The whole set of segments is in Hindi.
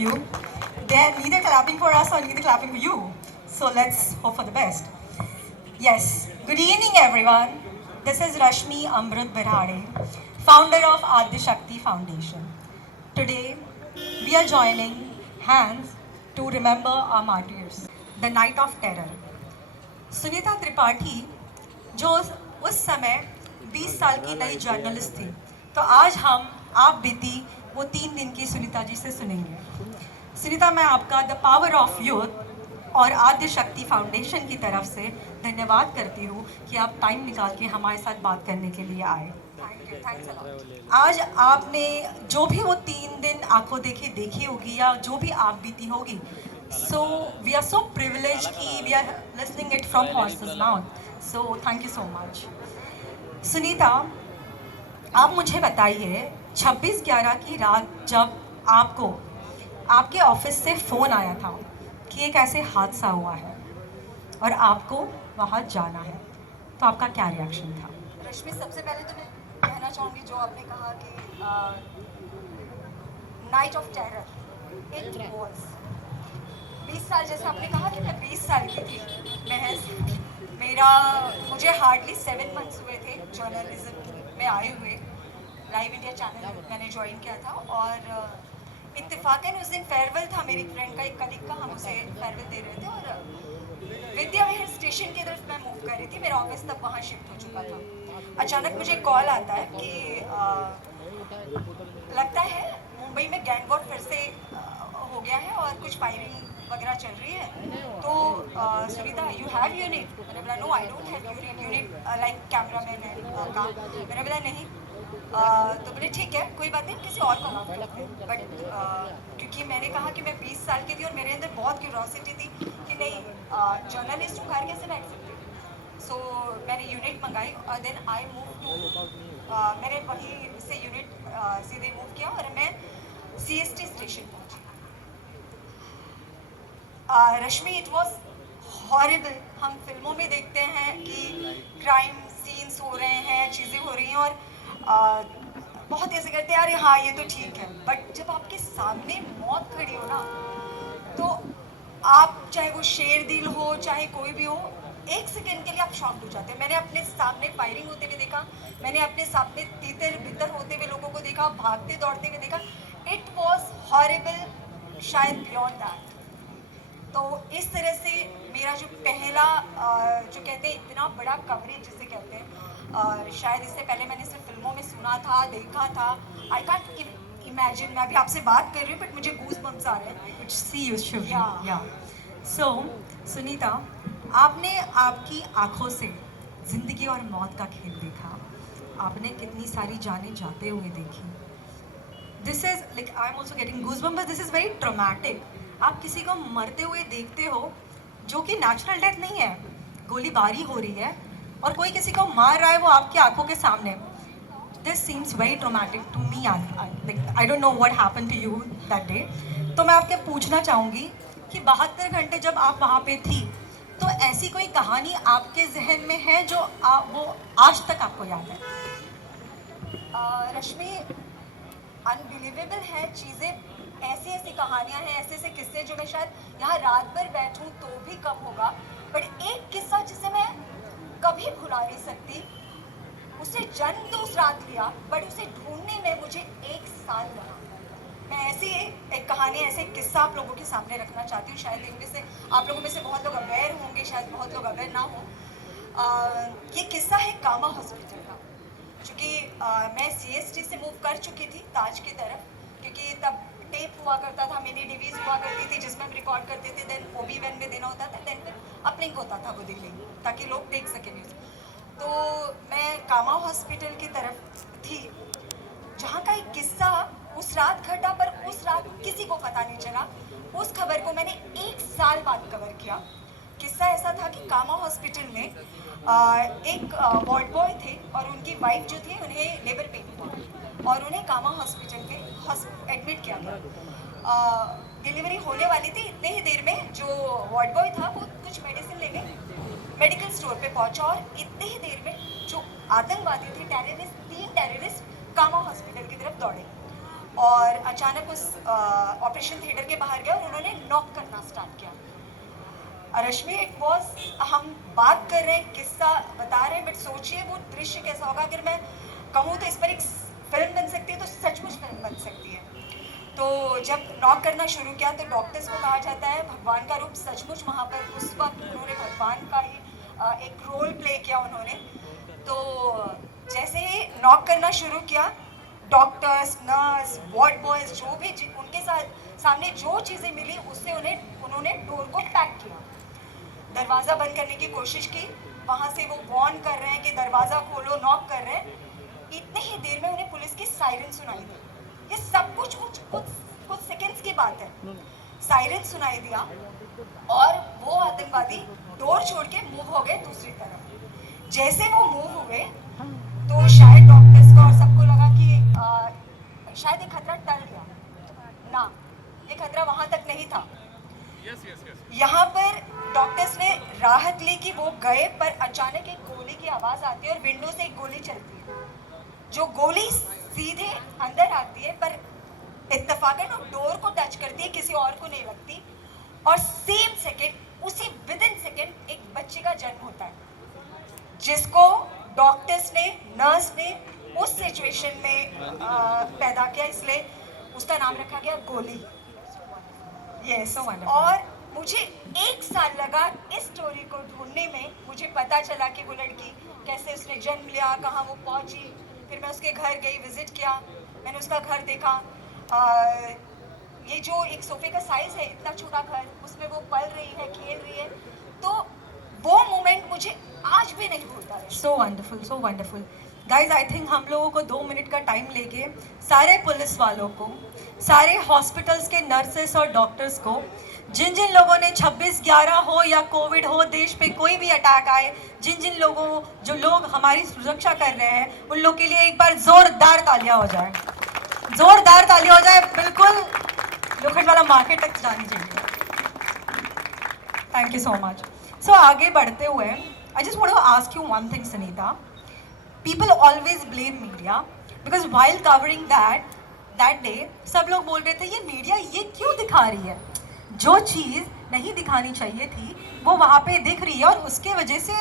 you. They're neither clapping for us or neither clapping for you. So let's hope for the best. Yes, good evening everyone. This is Rashmi Amrut Birhade, founder of Adya Shakti Foundation. Today, we are joining hands to remember our martyrs, the night of terror. Sunita Tripathi जो उस समय 20 साल की नई जर्नलिस्ट थी, तो आज हम आप बीती वो 3 दिन की सुनीता जी से सुनेंगे। सुनीता, मैं आपका द पावर ऑफ यूथ और आद्य शक्ति फाउंडेशन की तरफ से धन्यवाद करती हूँ कि आप टाइम निकाल के हमारे साथ बात करने के लिए आए। आज आपने जो भी वो 3 दिन आंखों देखी होगी या जो भी आप बीती होगी, so we are so privileged कि we are listening it from horse's mouth. So thank you so much. Sunita, आप मुझे बताइए 26/11 की रात जब आपको आपके ऑफिस से फ़ोन आया था कि एक ऐसे हादसा हुआ है और आपको वहाँ जाना है, तो आपका क्या रिएक्शन था? रश्मि, सबसे पहले तो मैं कहना चाहूँगी जो आपने कहा कि night of terror it was 20 साल, जैसे आपने कहा कि मैं 20 साल की थी महज। मुझे हार्डली 7 मंथ्स हुए थे जर्नलिज्म में आए हुए। लाइव इंडिया चैनल मैंने ज्वाइन किया था और इत्तेफाकन उस दिन फेयरवेल था मेरी फ्रेंड का, एक कलीग का। हम उसे फेयरवेल दे रहे थे और विद्या विहार स्टेशन की तरफ मैं मूव कर रही थी। मेरा ऑफिस तब वहाँ शिफ्ट हो चुका था। अचानक मुझे कॉल आता है कि लगता है मुंबई में गैंग वॉर फिर से हो गया है और कुछ फायरिंग वगैरह चल रही है। तो सुनीता, यू हैव यूनिट? मैंने बोला no, I don't have unit like camera man है का। मैंने बोला नहीं। तो बोले ठीक है, कोई बात नहीं, किसी और को मूव करते हैं। बट क्योंकि मैंने कहा कि मैं 20 साल की थी और मेरे अंदर बहुत क्यूरोसिटी थी कि नहीं, जर्नलिस्ट हूँ, घर कैसे बैठ सकती हूँ। सो मैंने यूनिट मंगाई और देन आई मूव टू, मैंने वहीं से यूनिट सीधे मूव किया और मैं CST स्टेशन पहुँची। रश्मि, इट वॉज हॉरिबल। हम फिल्मों में देखते हैं कि क्राइम सीन्स हो रहे हैं, चीज़ें हो रही हैं और बहुत ऐसे करते हैं, अरे हाँ ये तो ठीक है। बट जब आपके सामने मौत खड़ी हो ना, तो आप चाहे वो शेर दिल हो चाहे कोई भी हो, 1 सेकेंड के लिए आप शॉक्ड हो जाते हैं। मैंने अपने सामने फायरिंग होते हुए देखा, मैंने अपने सामने तितर बितर होते हुए लोगों को देखा, भागते दौड़ते हुए देखा। इट वॉज हॉरिबल, शायद बियॉन्ड दैट। तो इस तरह से मेरा जो पहला जो कहते हैं इतना बड़ा कवरेज जिसे कहते हैं, शायद इससे पहले मैंने सिर्फ फिल्मों में सुना था, देखा था। I can't imagine. मैं अभी आपसे बात कर रही हूँ बट मुझे गूज बम्स आ रहे हैं। कुछ सी यू या सो सुनीता, आपने आपकी आंखों से जिंदगी और मौत का खेल देखा। आपने कितनी सारी जानें जाते हुए देखी। This is like I am also getting goosebumps, this is very traumatic. आप किसी को मरते हुए देखते हो जो कि नेचुरल डेथ नहीं है, गोलीबारी हो रही है और कोई किसी को मार रहा है, वो आपकी आंखों के सामने। This seems very traumatic to me. I don't know what happen to you that day. तो मैं आपके पूछना चाहूँगी कि 72 घंटे जब आप वहाँ पे थी, तो ऐसी कोई कहानी आपके जहन में है जो वो आज तक आपको याद है? रश्मि, अनबिलीवेबल है चीज़ें। ऐसी ऐसी कहानियाँ हैं, ऐसे ऐसे किस्से जो मैं शायद यहाँ रात भर बैठूँ तो भी कम होगा। बट एक किस्सा जिसे मैं कभी भुला नहीं सकती, उसे जन्म तो उस रात लिया बट उसे ढूंढने में मुझे 1 साल लगा। मैं ऐसी एक कहानी, ऐसे एक किस्सा आप लोगों के सामने रखना चाहती हूँ। शायद इनमें से आप लोगों में से बहुत लोग अवेयर होंगे, शायद बहुत लोग अवेयर ना हो। ये किस्सा है कामा हॉस्पिटल का। चूँकि मैं CST से मूव कर चुकी थी ताज की तरफ, क्योंकि तब टेप हुआ करता था, मिनी DVs हुआ करती थी जिसमें हम रिकॉर्ड करते थे। देन OB1 में देना होता था, देन फिर अपलिंक होता था वो दिल्ली, ताकि लोग देख सकें न्यूज़। तो मैं कामा हॉस्पिटल की तरफ थी, जहाँ का एक किस्सा उस रात घटा पर उस रात किसी को पता नहीं चला। उस खबर को मैंने 1 साल बाद कवर किया। किस्सा ऐसा था कि कामा हॉस्पिटल में एक वार्ड बॉय थे और उनकी वाइफ जो थी उन्हें लेबर पेन हुआ और उन्हें कामा हॉस्पिटल में एडमिट किया गया। डिलीवरी होने वाली थी, इतने ही देर में जो वार्ड बॉय था वो कुछ मेडिसिन लेने मेडिकल स्टोर पे पहुंचा और इतने ही देर में जो आतंकवादी थे, टेररिस्ट, 3 टेररिस्ट कामा हॉस्पिटल की तरफ दौड़े और अचानक उस ऑपरेशन थिएटर के बाहर गया और उन्होंने नॉक करना स्टार्ट किया। रश्मि, इट वॉज, हम बात कर रहे हैं, किस्सा बता रहे हैं, बट सोचिए वो दृश्य कैसा होगा। अगर मैं कहूँ तो इस पर एक फिल्म बन सकती है, तो सचमुच फिल्म बन सकती है। तो जब नॉक करना शुरू किया तो डॉक्टर्स को कहा जाता है भगवान का रूप, सचमुच वहाँ पर उस वक्त उन्होंने भगवान का ही एक रोल प्ले किया उन्होंने। तो जैसे ही नॉक करना शुरू किया, डॉक्टर्स, नर्स, वार्ड बॉयज, जो भी उनके साथ सामने जो चीज़ें मिली उससे उन्होंने डोर को पैक किया, दरवाज़ा बंद करने की कोशिश की। वहाँ से वो वॉर्न कर रहे हैं कि दरवाज़ा खोलो, नॉक कर रहे हैं। इतने ही देर में उन्हें पुलिस की सायरन सुनाई दी। ये सब कुछ सेकंड्स की बात है। सायरन सुनाई दिया और वो आतंकवादी डोर छोड़ के मूव हो गए दूसरी तरफ। जैसे वो मूव हुए तो शायद डॉक्टर्स को और सबको लगा कि शायद ये खतरा टल गया ना, ये खतरा वहां तक नहीं था। यहाँ पर डॉक्टर्स ने राहत ली कि वो गए, पर अचानक एक गोली की आवाज आती है और विंडो से एक गोली चलती है। जो गोली सीधे अंदर आती है पर इत्तेफाकन वो डोर को टच करती है, किसी और को नहीं लगती। और सेम सेकंड, उसी विद इन सेकंड एक बच्चे का जन्म होता है, जिसको डॉक्टर्स ने, नर्स ने उस सिचुएशन में पैदा किया, इसलिए उसका नाम रखा गया गोली। यस, और मुझे 1 साल लगा इस स्टोरी को ढूंढने में। मुझे पता चला कि वो लड़की कैसे उसने जन्म लिया, कहाँ वो पहुंची। फिर मैं उसके घर गई, विजिट किया, मैंने उसका घर देखा। ये जो एक सोफे का साइज है, इतना छोटा घर, उसमें वो पल रही है, खेल रही है। तो वो मोमेंट मुझे आज भी नहीं भूलता है। So wonderful, so wonderful. Guys, I think हम लोगों को 2 मिनट का टाइम लेके सारे पुलिस वालों को, सारे हॉस्पिटल्स के नर्सेस और डॉक्टर्स को, जिन जिन लोगों ने 26/11 हो या कोविड हो, देश पे कोई भी अटैक आए, जो लोग हमारी सुरक्षा कर रहे हैं, उन लोग के लिए एक बार जोरदार तालियां हो जाए, जोरदार तालियां हो जाए। बिल्कुल लोखंडवाला मार्केट तक जानी चाहिए। Thank you so much. So आगे बढ़ते हुए, I just want to ask you one thing, Sunita. People always blame media because while covering that day, सब लोग बोल रहे थे ये मीडिया ये क्यों दिखा रही है, जो चीज़ नहीं दिखानी चाहिए थी वो वहाँ पे दिख रही है, और उसके वजह से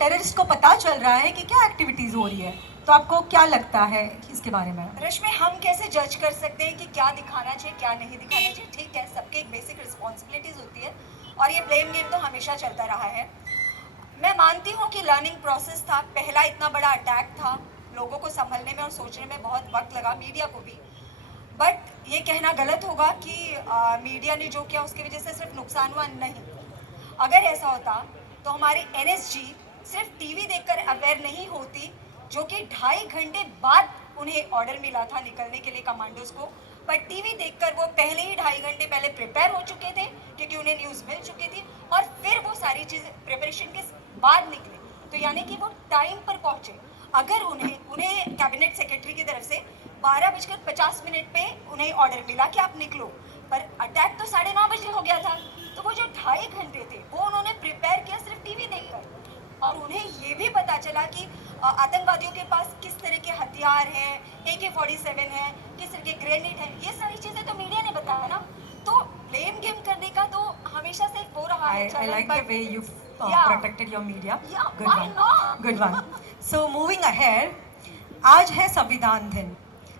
टेररिस्ट को पता चल रहा है कि क्या एक्टिविटीज़ हो रही है। तो आपको क्या लगता है इसके बारे में? रश्मि, हम कैसे जज कर सकते हैं कि क्या दिखाना चाहिए, क्या नहीं दिखाना चाहिए? ठीक है, सबके एक बेसिक रिस्पॉन्सिबिलिटीज होती है, और ये ब्लेम गेम तो हमेशा चलता रहा है। मैं मानती हूँ कि लर्निंग प्रोसेस था, पहला इतना बड़ा अटैक था, लोगों को संभलने में और सोचने में बहुत वक्त लगा, मीडिया को भी। बट ये कहना गलत होगा कि मीडिया ने जो किया उसकी वजह से सिर्फ नुकसान हुआ, नहीं। अगर ऐसा होता तो हमारी NSG सिर्फ टीवी देखकर अवेयर नहीं होती, जो कि 2.5 घंटे बाद उन्हें ऑर्डर मिला था निकलने के लिए कमांडोज को, पर टीवी देखकर वो पहले ही 2.5 घंटे पहले प्रिपेयर हो चुके थे, क्योंकि उन्हें न्यूज़ मिल चुकी थी, और फिर वो सारी चीज़ें प्रिपरेशन के बाद निकले। तो यानी कि वो टाइम पर पहुंचे। अगर उन्हें कैबिनेट सेक्रेटरी की तरफ से 12:50 पे उन्हें ऑर्डर मिला कि आप निकलो, पर अटैक तो 9:30 बजे हो गया था। तो वो जो 2.5 घंटे थे वो उन्होंने प्रिपेयर किया सिर्फ टीवी देखकर, और उन्हें ये भी पता चला कि आतंकवादियों के पास किस तरह के हथियार हैं, AK-47 है, किस तरह के ग्रेनेड है। ये सारी चीज़ें तो मीडिया ने बताया ना। तो ब्लेम गेम करने का तो हमेशा से हो रहा है। I like the way you protected your media. Good one. Good one. So moving ahead, आज है संविधान दिन।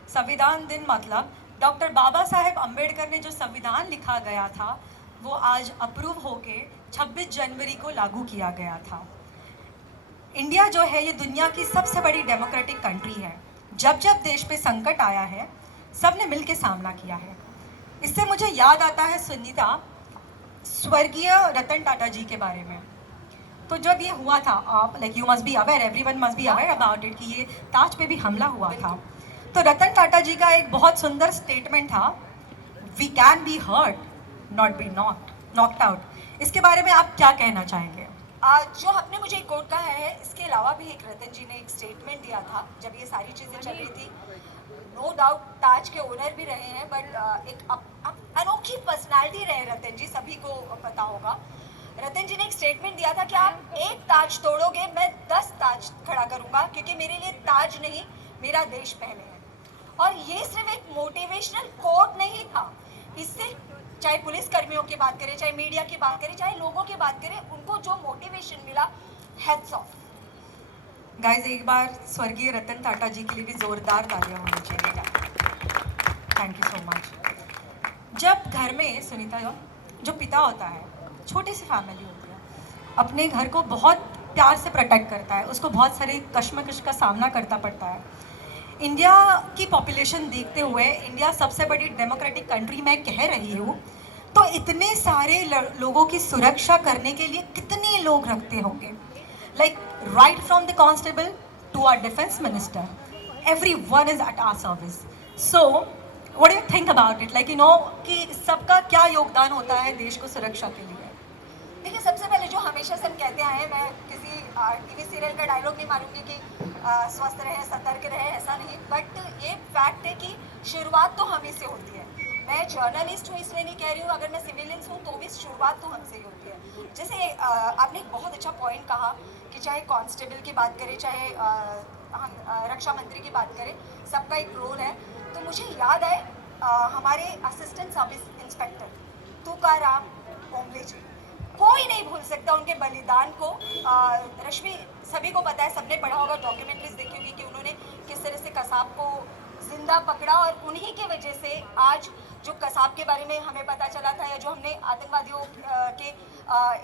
संविधान दिन मतलब डॉक्टर बाबा साहेब अम्बेडकर ने जो संविधान लिखा गया था वो आज अप्रूव होके 26 जनवरी को लागू किया गया था। इंडिया जो है ये दुनिया की सबसे बड़ी डेमोक्रेटिक कंट्री है। जब जब देश पे संकट आया है सब ने मिल के सामना किया है। इससे मुझे याद आता है सुनीता, स्वर्गीय रतन टाटा जी के बारे में। तो जब ये हुआ था, आप like you must be aware, everyone must be aware about it, कि ये ताज पे भी हमला हुआ था। तो रतन टाटा जी का एक बहुत सुंदर स्टेटमेंट था, we can be hurt not be knocked out. इसके बारे में आप क्या कहना चाहेंगे? जो आपने मुझे एक कोट कहा है, इसके अलावा भी एक रतन जी ने एक स्टेटमेंट दिया था जब ये सारी चीज़ें चल रही थी। नो डाउट ताज के ओनर भी रहे हैं, बट एक अनोखी पर्सनालिटी रहे रतन जी, सभी को पता होगा। रतन जी ने एक स्टेटमेंट दिया था कि आप एक ताज तोड़ोगे, मैं 10 ताज खड़ा करूंगा, क्योंकि मेरे लिए ताज नहीं, मेरा देश पहले है। और ये सिर्फ एक मोटिवेशनल कोट नहीं था, इससे चाहे पुलिस कर्मियों की बात करें, चाहे मीडिया की बात करें, चाहे लोगों की बात करें, उनको जो मोटिवेशन मिला, हेड्स ऑफ। गाइस एक बार स्वर्गीय रतन टाटा जी के लिए भी जोरदार तालियां होनी चाहिए। Thank you so much. जब घर में सुनीता जो पिता होता है, छोटी सी फैमिली होती है, अपने घर को बहुत प्यार से प्रोटेक्ट करता है, उसको बहुत सारी कश्मकश का सामना करता पड़ता है। इंडिया की पॉपुलेशन देखते हुए, इंडिया सबसे बड़ी डेमोक्रेटिक कंट्री मैं कह रही हूँ, तो इतने सारे लोगों की सुरक्षा करने के लिए कितने लोग रखते होंगे, like right from the constable to our defense minister, everyone is at our service. So what do you think about it, like कि सबका क्या योगदान होता है देश को सुरक्षा के लिए? देखिए, सबसे पहले जो हमेशा से हम कहते आए हैं, मैं किसी टीवी सीरियल का डायलॉग नहीं मारूंगी कि स्वस्थ रहे, सतर्क रहे, ऐसा नहीं, बट ये फैक्ट है कि शुरुआत तो हम ही से होती है। मैं जर्नलिस्ट हूँ इसलिए नहीं कह रही हूँ, अगर मैं सिविलियंस हूँ तो भी शुरुआत तो हमसे ही होती है। जैसे आपने एक बहुत अच्छा पॉइंट कहा कि चाहे कांस्टेबल की बात करें, चाहे हम रक्षा मंत्री की बात करें, सबका एक रोल है। तो मुझे याद आए हमारे असिस्टेंट सब इंस्पेक्टर तुकाराम ओमले जी, कोई नहीं भूल सकता उनके बलिदान को। रश्मि, सभी को पता है, सबने पढ़ा होगा, डॉक्यूमेंट्रीज देखी होगी कि उन्होंने किस तरह से कसाब को जिंदा पकड़ा, और उन्हीं के वजह से आज जो कसाब के बारे में हमें पता चला था, या जो हमने आतंकवादियों के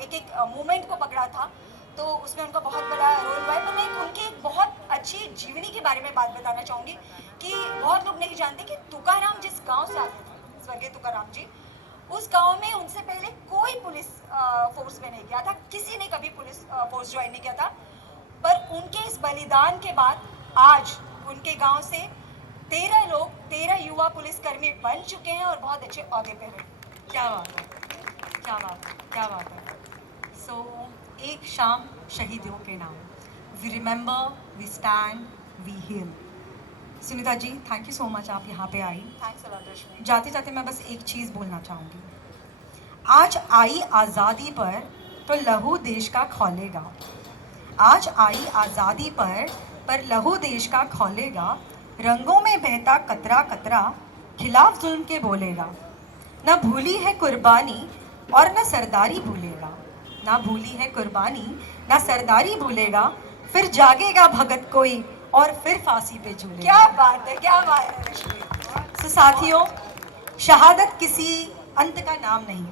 एक एक मूवमेंट को पकड़ा था, तो उसमें उनका बहुत बड़ा रोल हुआ है। तो मैं उनकी एक बहुत अच्छी जीवनी के बारे में बात बताना चाहूँगी कि बहुत लोग नहीं जानते कि तुकाराम जिस गाँव से आते थे, स्वर्गीय तुकाराम जी, उस गांव में उनसे पहले कोई पुलिस फोर्स में नहीं गया था, किसी ने कभी पुलिस फोर्स ज्वाइन नहीं किया था, पर उनके इस बलिदान के बाद आज उनके गांव से 13 युवा पुलिसकर्मी बन चुके हैं और बहुत अच्छे ओहदे पे हैं। क्या बात है, क्या बात है, क्या बात है। सो एक शाम शहीदों के नाम, we remember, we stand, we heal. Sunita ji, thank you so much, आप यहाँ पे आई। थैंक्स अ लॉट रश्मि। जाते जाते मैं बस एक चीज़ बोलना चाहूँगी, आज आई आज़ादी पर तो लहू देश का खौलेगा, आज आई आज़ादी पर लहू देश का खौलेगा, रंगों में बहता कतरा कतरा खिलाफ जुल्म के बोलेगा, न भूली है कुर्बानी और न सरदारी भूलेगा, ना भूली है कुर्बानी ना सरदारी भूलेगा, फिर जागेगा भगत कोई और फिर फांसी पे झूलेगा। क्या बात है, क्या बात है रश्मि। तो साथियों, शहादत किसी अंत का नाम नहीं,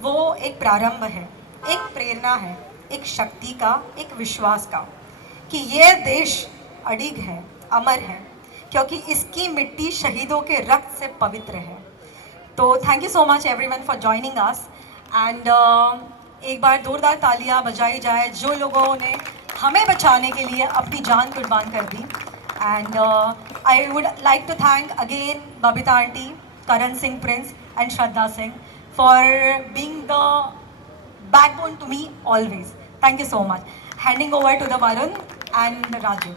वो एक प्रारंभ है, एक प्रेरणा है, एक शक्ति का, एक विश्वास का, कि ये देश अडिग है, अमर है, क्योंकि इसकी मिट्टी शहीदों के रक्त से पवित्र है। तो thank you so much everyone for joining us, and एक बार जोरदार तालियां बजाई जाए जो लोगों ने हमें बचाने के लिए अपनी जान कुर्बान कर दी। And I would like to thank again Babita aunty, Karan Singh Prince and Shraddha Singh for being the backbone to me always. Thank you so much. Handing over to the Varun and Raju.